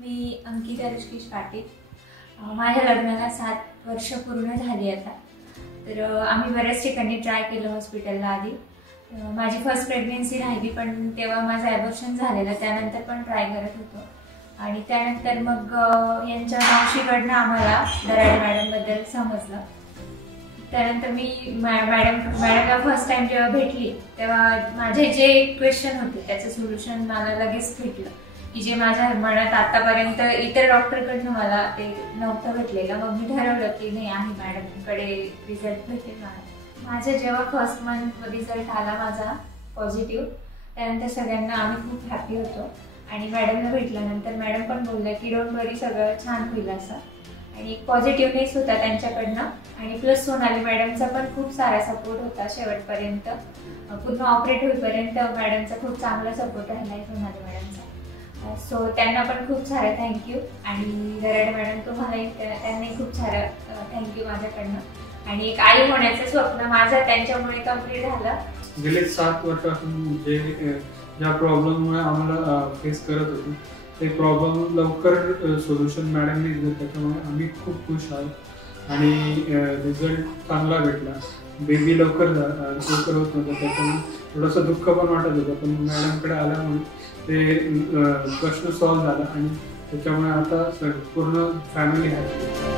मी अंकिता ऋषिकेश पाटील. माझ्या लग्नाला 7 वर्ष पूर्ण झाली आता. तर आम्ही बऱ्याच ठिकाणी ट्राय केलं हॉस्पिटलला आधी. माझी फर्स्ट प्रेग्नेन्सी राहिली पण तेव्हा माझं ॲबॉर्शन झालेलं, त्यानंतर पण ट्राय करत होतो. आणि त्यानंतर मग यांच्या मावशीकडनं आम्हाला दराडे मॅडमबद्दल समजलं. त्यानंतर मी मॅडमला फर्स्ट टाइम जेव्हा भेटली तेव्हा माझे जे क्वेश्चन होते त्याचं सोल्युशन मला लगेच भेटलं, की जे माझ्या मनात आतापर्यंत इतर डॉक्टरकडनं मला ते नव्हतं भेटलेलं. मग मी ठरवलं की नाही आहे मॅडमकडे रिझल्ट भेटेल मला. माझा जेव्हा फर्स्ट मंथ रिझल्ट आला माझा पॉझिटिव्ह, त्यानंतर सगळ्यांना आम्ही खूप हॅपी होतो. आणि मॅडमला भेटल्यानंतर मॅडम पण बोलल्या की डोंट वरी, सगळं छान होईल असं. आणि पॉझिटिव्हनेस होता त्यांच्याकडनं. आणि प्लस सोनाली मॅडमचा पण खूप सारा सपोर्ट होता शेवटपर्यंत. पूर्ण ऑपरेट होईपर्यंत मॅडमचा खूप चांगला सपोर्ट राहिला आहे सोनाली मॅडमचा. सो त्यांना पण खूप सारं थँक्यू. आणि दराडे मॅडम तुम्हालाही त्यांनाही खूप सारं थँक्यू माझ्याकडनं. आणि एक आई होण्याचं स्वप्न माझं त्यांच्यामुळे कम्प्लीट झालं. गेले 7 वर्षापासून जे ज्या प्रॉब्लेममुळे आम्हाला फेस करत होतो ते प्रॉब्लेम लवकर सोल्युशन मॅडमने दिलं, त्याच्यामुळे आम्ही खूप खुश आहोत. आणि रिझल्ट चांगला भेटला. बेबी लवकर होत नव्हतं, त्याच्यामुळे थोडंसं दुःख पण वाटत होतं, पण मॅडमकडे आल्यामुळे ते प्रश्न सॉल्व्ह झाला आणि त्याच्यामुळे आता पूर्ण फॅमिली आहे.